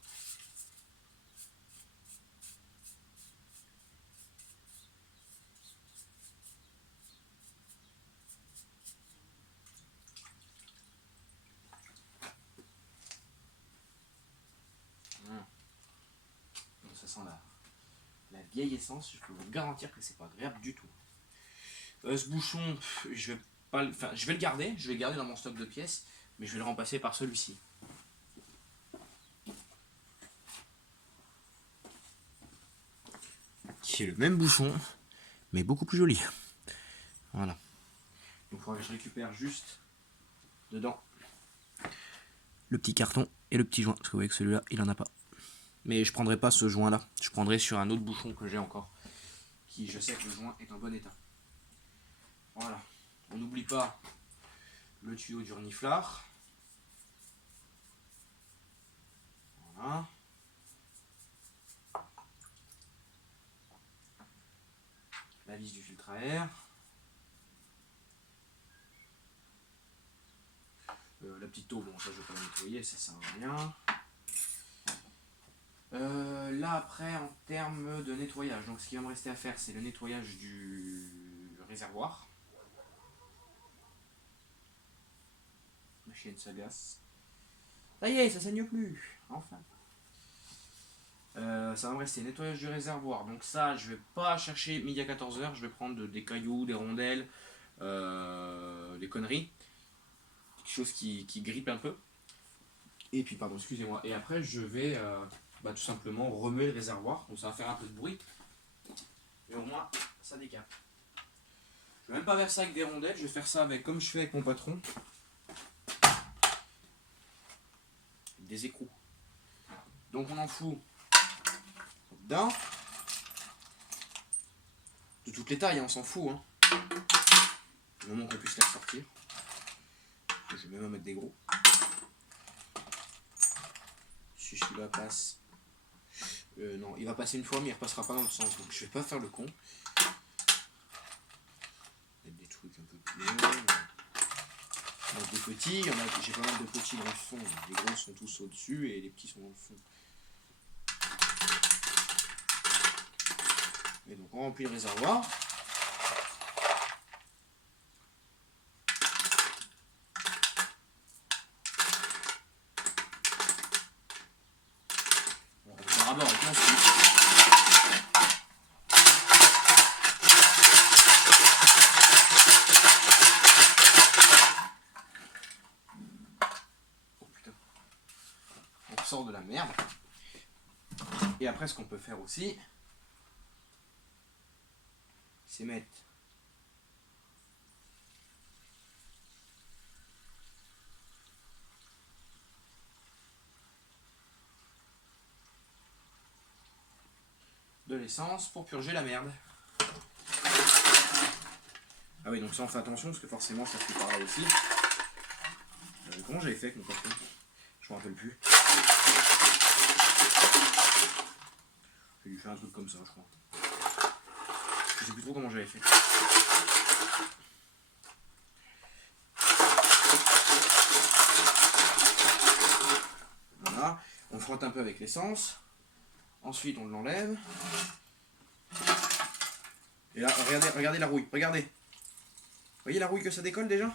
Donc ça sent la vieille essence, je peux vous garantir que c'est pas agréable du tout. Ce bouchon, je vais pas, enfin, je vais le garder, dans mon stock de pièces, mais je vais le remplacer par celui-ci. Qui est le même bouchon, mais beaucoup plus joli. Voilà. Donc il faudra que je récupère juste dedans le petit carton et le petit joint, parce que vous voyez que celui-là, il en a pas. Mais je prendrai pas ce joint-là, je prendrai sur un autre bouchon que j'ai encore, qui je sais que le joint est en bon état. Voilà. On n'oublie pas le tuyau du reniflard. Voilà. La vis du filtre à air. La petite eau, bon ça je vais pas la nettoyer, ça sert à rien. Là après en termes de nettoyage, donc ce qui va me rester à faire c'est le nettoyage du réservoir. Ma chienne s'agace. Ça y est, ça saigne plus, enfin. Ça va me rester nettoyage du réservoir, donc ça je vais pas chercher midi à 14h, je vais prendre des cailloux, des rondelles, des conneries, quelque chose qui grippe un peu. Et puis pardon, excusez-moi, et après je vais tout simplement remuer le réservoir, donc ça va faire un peu de bruit, mais au moins ça décape. Je vais même pas faire ça avec des rondelles, je vais faire ça avec, comme je fais avec mon patron, des écrous. Donc on en fout dedans, de toutes les tailles, hein, on s'en fout, hein. Du moment qu'on puisse les ressortir. Je vais même mettre des gros. Si celui-là passe, non, il va passer une fois, mais il repassera pas dans le sens, donc je vais pas faire le con. Mettre des trucs un peu plus longs. Des petits, j'ai pas mal de petits dans le fond, les gros sont tous au-dessus et les petits sont dans le fond. Et donc on remplit le réservoir. On va d'abord avec ensuite. Oh putain. On sort de la merde. Et après, ce qu'on peut faire aussi, c'est mettre de l'essence pour purger la merde. Ah oui, donc ça on fait attention parce que forcément ça fait par là aussi. Comment j'avais fait avec mon parfum? Je me rappelle plus. J'ai dû faire un truc comme ça, je crois. Je sais plus trop comment j'avais fait. Voilà, on frotte un peu avec l'essence. Ensuite, on l'enlève. Et là, regardez la rouille, regardez. Vous voyez la rouille que ça décolle déjà?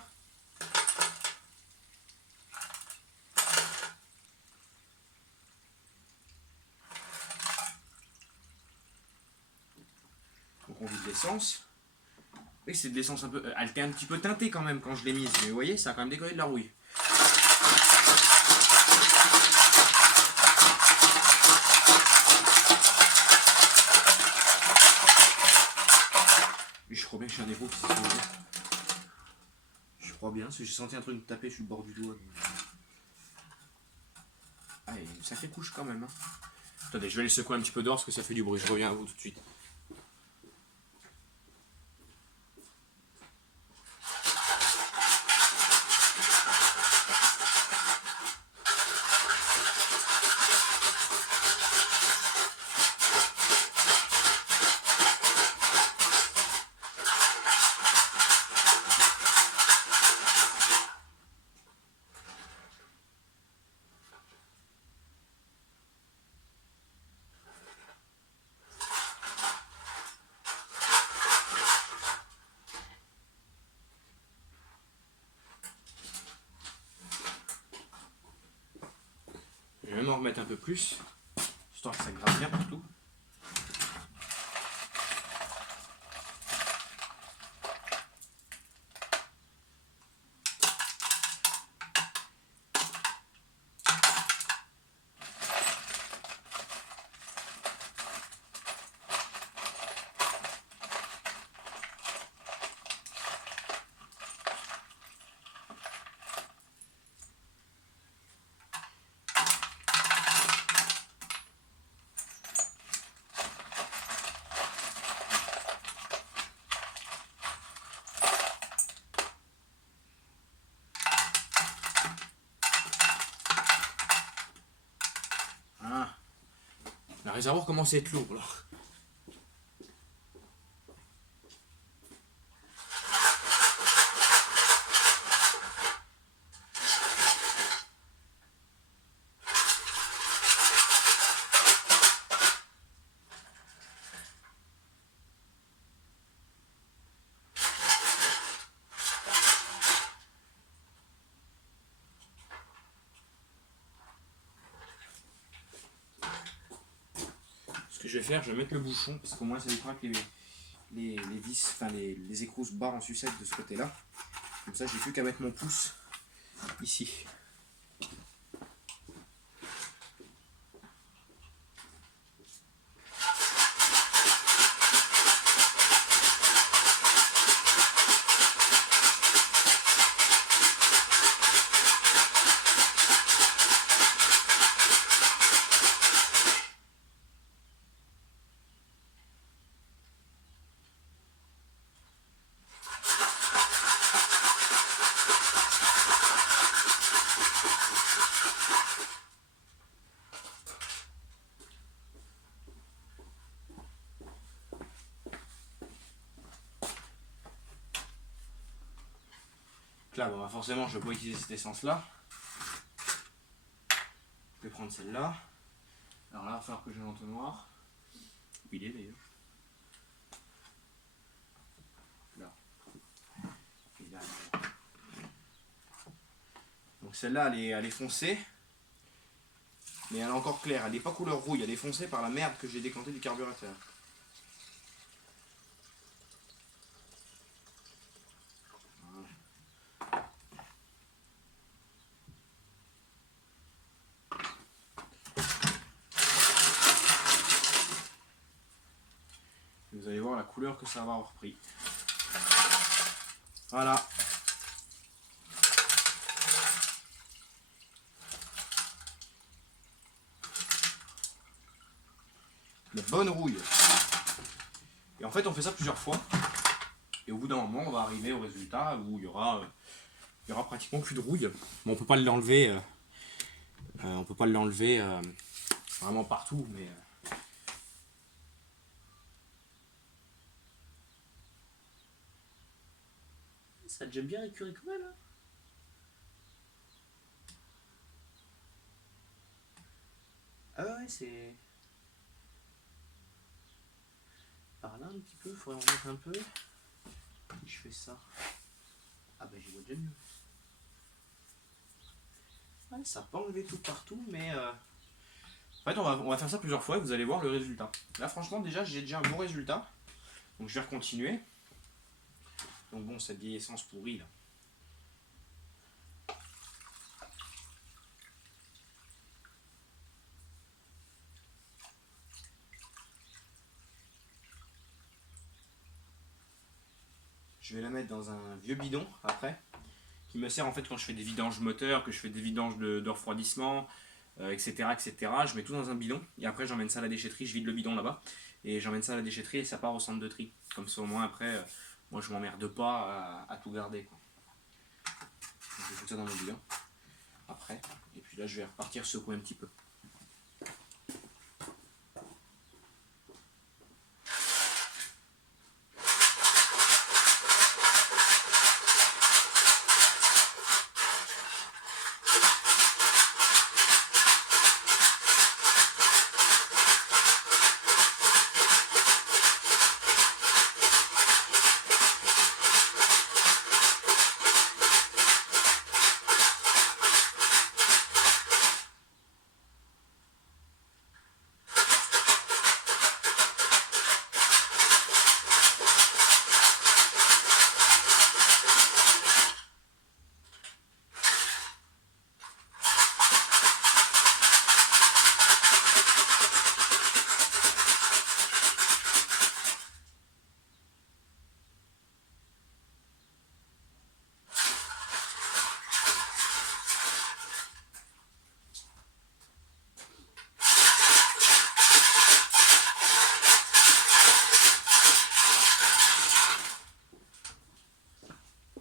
Donc on vide l'essence. Oui, c'est de l'essence un peu... elle était un petit peu teintée quand même quand je l'ai mise. Mais vous voyez, ça a quand même décollé de la rouille. Je crois bien que je suis un héros qui s'est sauvé. Je crois bien, parce que j'ai senti un truc me taper sur le bord du doigt. Ah, il y a une sacrée couche quand même. Hein. Attendez, je vais les secouer un petit peu dehors parce que ça fait du bruit. Je reviens à vous tout de suite. Je vais même en remettre un peu plus, histoire que ça gratte bien partout. Le réservoir commence à être lourd là. Ce que je vais faire, je vais mettre le bouchon parce qu'au moins ça évitera que les vis, enfin les écrous se barrent en sucette de ce côté-là. Comme ça, j'ai plus qu'à mettre mon pouce ici. Là, bon, bah forcément, je ne vais pas utiliser cette essence-là. Je vais prendre celle-là. Alors là, il va falloir que j'ai l'entonnoir. Où il est d'ailleurs? celle-là elle est foncée. Mais elle est encore claire, elle n'est pas couleur rouille, elle est foncée par la merde que j'ai décanté du carburateur. Vous allez voir la couleur que ça va avoir pris. Voilà. La bonne rouille. Et en fait on fait ça plusieurs fois. Et au bout d'un moment on va arriver au résultat où il y aura pratiquement plus de rouille. Bon, on peut pas l'enlever. On peut pas l'enlever vraiment partout, mais ça a déjà bien écuré quand même. Hein. Ah ouais, c'est par là un petit peu. Faudrait en mettre un peu. Je fais ça. Ah bah j'y vois déjà mieux. Ouais, ça n'a pas enlevé tout partout, mais en fait on va faire ça plusieurs fois et vous allez voir le résultat. Là franchement déjà j'ai déjà un bon résultat. Donc je vais continuer. Donc bon, cette vieille essence pourrie là. Je vais la mettre dans un vieux bidon après, qui me sert en fait quand je fais des vidanges moteurs, que je fais des vidanges de refroidissement, etc., etc. Je mets tout dans un bidon et après j'emmène ça à la déchetterie, je vide le bidon là-bas et j'emmène ça à la déchetterie et ça part au centre de tri. Comme ça au moins après, moi je m'emmerde pas à tout garder. Quoi. Donc, je fais ça dans mon bidon après et puis là je vais repartir secouer un petit peu.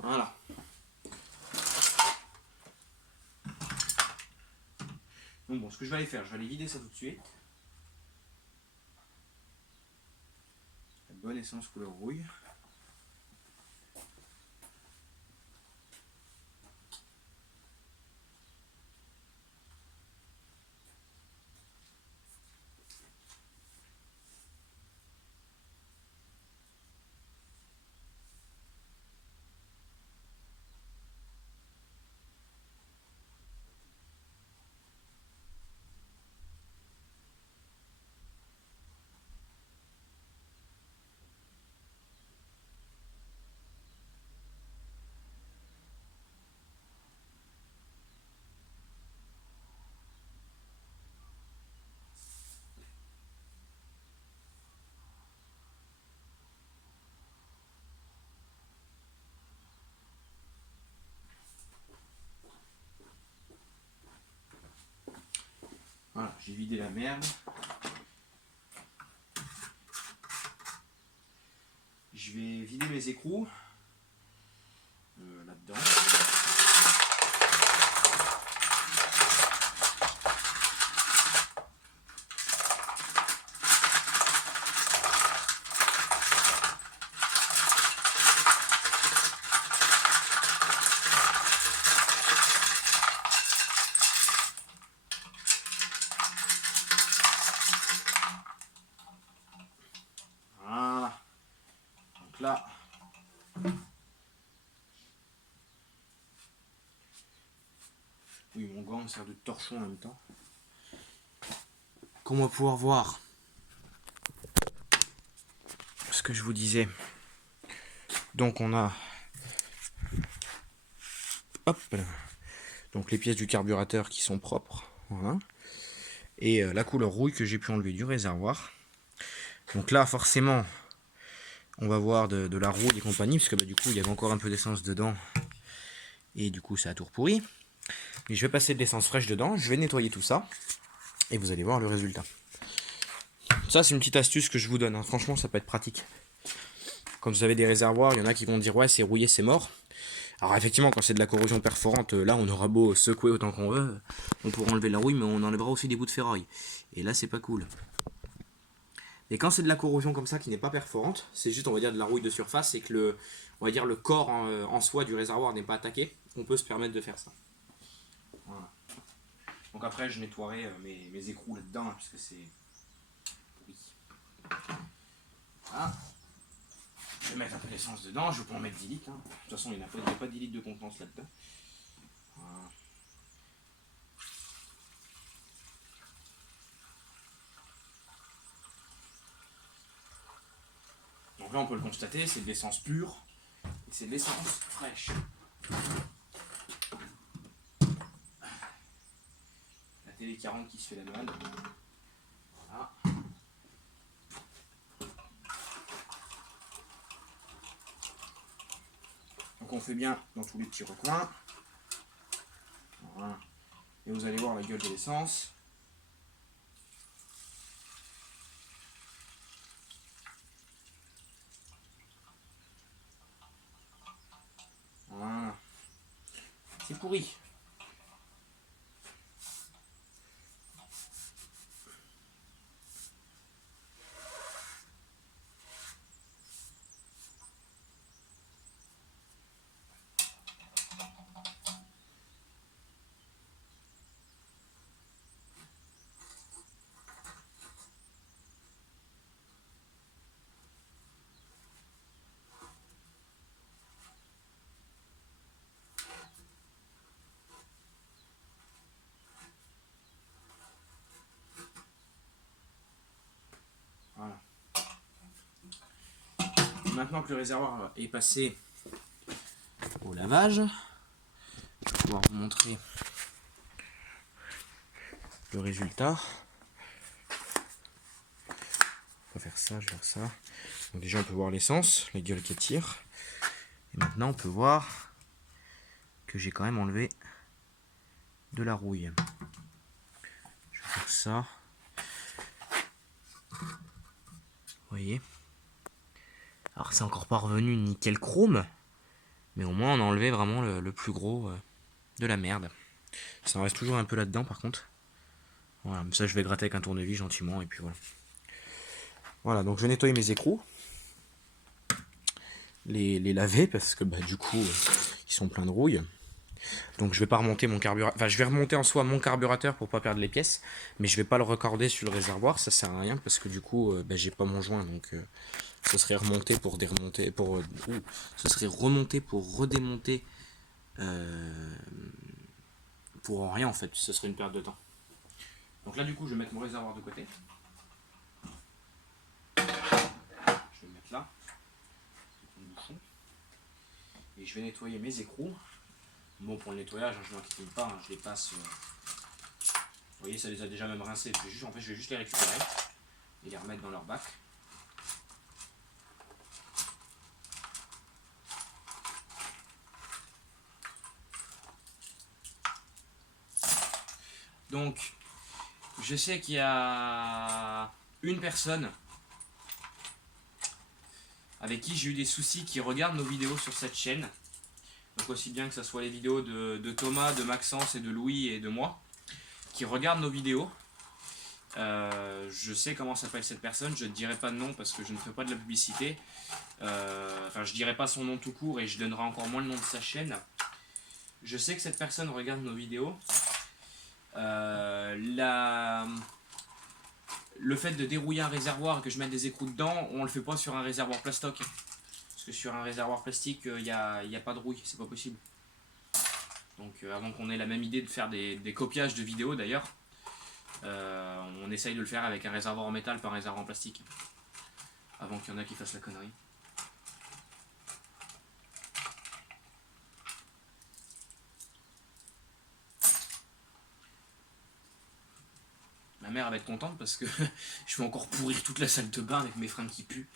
Voilà. Donc bon, ce que je vais aller faire, je vais aller vider ça tout de suite. La bonne essence couleur rouille. Voilà, j'ai vidé la merde. Je vais vider mes écrous là-dedans. Voilà. Donc là, Oui, mon gant me sert de torchon en même temps. Qu'on va pouvoir voir ce que je vous disais. Donc on a hop là. Donc les pièces du carburateur qui sont propres. Voilà. Et la couleur rouille que j'ai pu enlever du réservoir. Donc là forcément on va voir de la rouille et compagnie, parce que du coup il y avait encore un peu d'essence dedans. Et du coup ça a tout pourri. Mais je vais passer de l'essence fraîche dedans, je vais nettoyer tout ça. Et vous allez voir le résultat. Ça c'est une petite astuce que je vous donne, hein. Franchement ça peut être pratique. Quand vous avez des réservoirs, il y en a qui vont dire ouais c'est rouillé, c'est mort. Alors effectivement quand c'est de la corrosion perforante, là on aura beau secouer autant qu'on veut, on pourra enlever la rouille, mais on enlèvera aussi des bouts de ferraille. Et là c'est pas cool. Et quand c'est de la corrosion comme ça qui n'est pas perforante, c'est juste on va dire de la rouille de surface et que le corps en soi du réservoir n'est pas attaqué, on peut se permettre de faire ça. Voilà. Donc après je nettoierai mes écrous là-dedans, hein, puisque c'est pourri. Voilà. Je vais mettre un peu d'essence dedans, je peux en mettre 10 litres. Hein. De toute façon il n'y a pas 10 litres de contenance là-dedans. Voilà. Donc là on peut le constater, c'est de l'essence pure et c'est de l'essence fraîche. La télé 40 qui se fait la demande. Voilà. Donc on fait bien dans tous les petits recoins. Voilà. Et vous allez voir la gueule de l'essence. Voilà. C'est pourri. Voilà. Et maintenant que le réservoir est passé au lavage, je vais pouvoir vous montrer le résultat. On va faire ça, je vais faire ça. Donc déjà on peut voir l'essence, la gueule qui tire. Et maintenant on peut voir que j'ai quand même enlevé de la rouille. Je vais faire ça. Vous voyez. Alors c'est encore pas revenu nickel chrome, mais au moins on a enlevé vraiment le plus gros de la merde. Ça en reste toujours un peu là-dedans par contre. Voilà, ça je vais gratter avec un tournevis gentiment et puis voilà. Voilà, donc je vais nettoyer mes écrous. Les laver parce que du coup ils sont pleins de rouille. Donc je vais pas remonter mon carburateur, enfin je vais remonter en soi mon carburateur pour pas perdre les pièces, mais je vais pas le recorder sur le réservoir, ça sert à rien parce que du coup j'ai pas mon joint, donc ce serait remonté pour déremonter, ce serait remonté pour redémonter pour rien en fait, ce serait une perte de temps. Donc là du coup je vais mettre mon réservoir de côté. Je vais le mettre là, et je vais nettoyer mes écrous. Bon, pour le nettoyage, je m'inquiète pas, je les passe. Vous voyez, ça les a déjà même rincés. Je vais juste les récupérer et les remettre dans leur bac. Donc, je sais qu'il y a une personne avec qui j'ai eu des soucis qui regarde nos vidéos sur cette chaîne. Donc aussi bien que ce soit les vidéos de Thomas, de Maxence et de Louis et de moi, qui regardent nos vidéos. Je sais comment s'appelle cette personne, je ne dirai pas de nom parce que je ne ferai pas de la publicité. Enfin, je dirai pas son nom tout court et je donnerai encore moins le nom de sa chaîne. Je sais que cette personne regarde nos vidéos. Le fait de dérouiller un réservoir et que je mette des écrous dedans, on le fait pas sur un réservoir plastoc. Parce que sur un réservoir plastique, il n'y a pas de rouille, c'est pas possible. Donc avant qu'on ait la même idée de faire des copiages de vidéos d'ailleurs, on essaye de le faire avec un réservoir en métal par un réservoir en plastique. Avant qu'il y en a qui fassent la connerie. Ma mère elle va être contente parce que je vais encore pourrir toute la salle de bain avec mes fringues qui puent.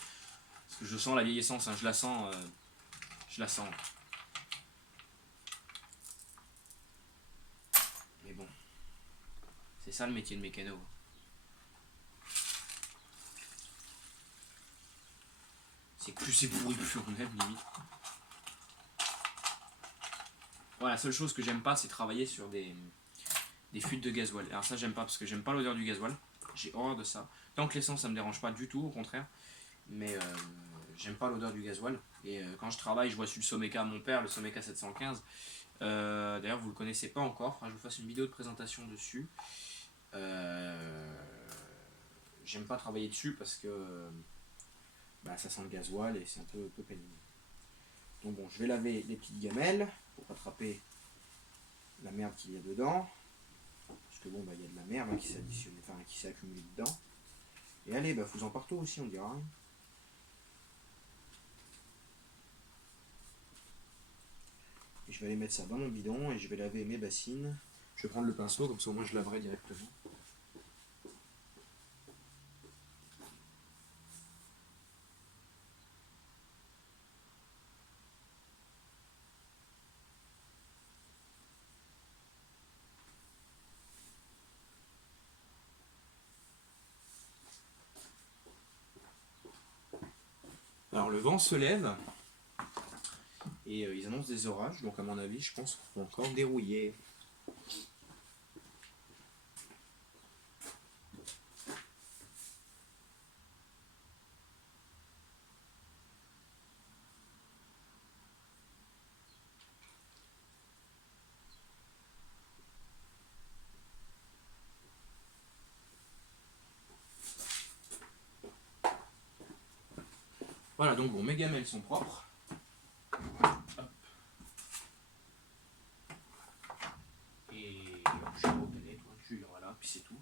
Parce que je sens la vieillessance, hein, je la sens. Je la sens. Mais bon. C'est ça le métier de mécano. C'est que plus c'est pourri, plus on aime limite. Voilà, la seule chose que j'aime pas, c'est travailler sur des fuites de gasoil. Alors ça, j'aime pas parce que j'aime pas l'odeur du gasoil. J'ai horreur de ça. Tant que l'essence, ça me dérange pas du tout, au contraire. Mais j'aime pas l'odeur du gasoil. Et quand je travaille, je vois sur le Someca à mon père, le Someca 715. D'ailleurs, vous le connaissez pas encore. Faudra que je vous fasse une vidéo de présentation dessus. J'aime pas travailler dessus parce que ça sent le gasoil et c'est un peu pénible. Donc bon, je vais laver les petites gamelles pour rattraper la merde qu'il y a dedans. Parce que bon, il y a de la merde qui s'est additionnée, enfin qui s'est accumulée dedans. Et allez, vous en partout aussi, on dira. Et je vais aller mettre ça dans mon bidon et je vais laver mes bassines. Je vais prendre le pinceau, comme ça au moins je laverai directement. Alors le vent se lève et ils annoncent des orages, donc à mon avis je pense qu'on va encore dérouiller. Voilà, donc bon, mes gamelles sont propres. Hop. Et je reconnais, voilà, puis c'est tout.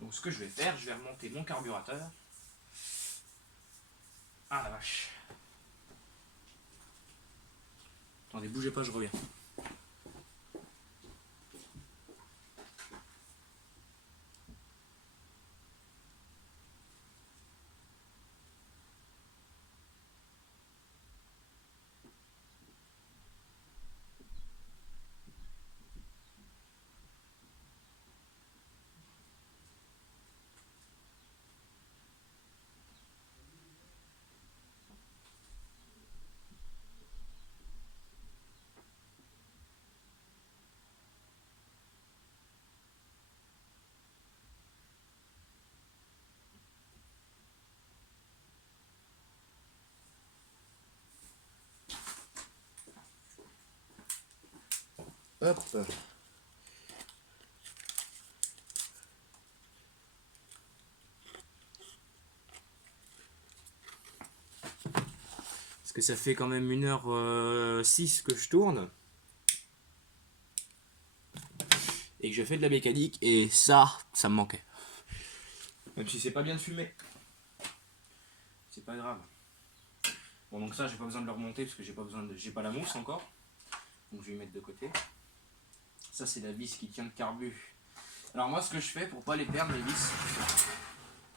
Donc ce que je vais faire, je vais remonter mon carburateur. Ah la vache. Attendez, bougez pas, je reviens. Hop. Parce que ça fait quand même 1h06 que je tourne. Et que je fais de la mécanique. Et ça me manquait. Même si c'est pas bien de fumer. C'est pas grave. Bon donc ça j'ai pas besoin de le remonter parce que j'ai pas la mousse encore. Donc je vais mettre de côté. Ça c'est la vis qui tient le carbu. Alors moi ce que je fais pour pas les perdre les vis,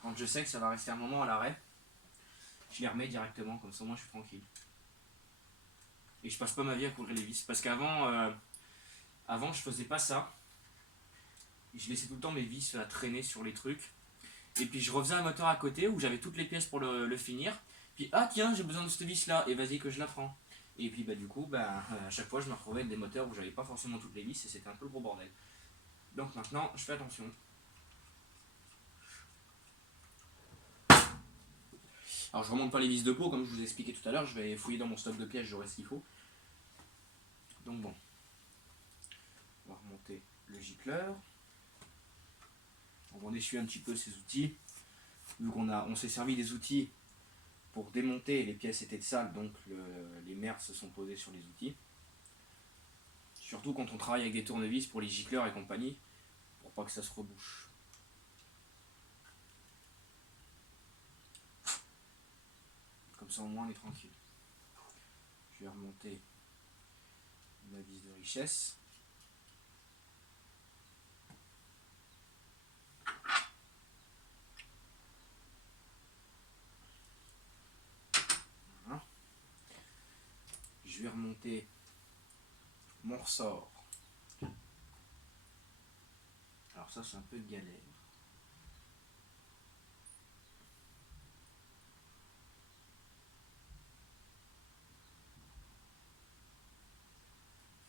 quand je sais que ça va rester un moment à l'arrêt, je les remets directement, comme ça moi je suis tranquille. Et je passe pas ma vie à coudre les vis. Parce qu'avant avant je faisais pas ça. Je laissais tout le temps mes vis à traîner sur les trucs. Et puis je refaisais un moteur à côté où j'avais toutes les pièces pour le finir. Puis ah tiens j'ai besoin de cette vis là et vas-y que je la prends. Et puis du coup à chaque fois je me retrouvais avec des moteurs où j'avais pas forcément toutes les vis et c'était un peu le gros bordel. Donc maintenant je fais attention. Alors je remonte pas les vis de peau comme je vous ai expliqué tout à l'heure, je vais fouiller dans mon stock de pièces, j'aurai ce qu'il faut. Donc bon. On va remonter le gicleur. On va essuyer un petit peu ces outils. Vu qu'on s'est servi des outils pour démonter, les pièces étaient sales, donc les mères se sont posées sur les outils. Surtout quand on travaille avec des tournevis pour les gicleurs et compagnie, pour pas que ça se rebouche. Comme ça au moins on est tranquille. Je vais remonter ma vis de richesse. Voilà. Je vais remonter mon ressort. Alors ça c'est un peu de galère.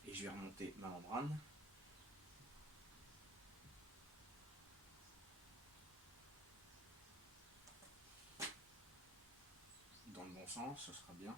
Et je vais remonter ma membrane. Dans le bon sens, ce sera bien.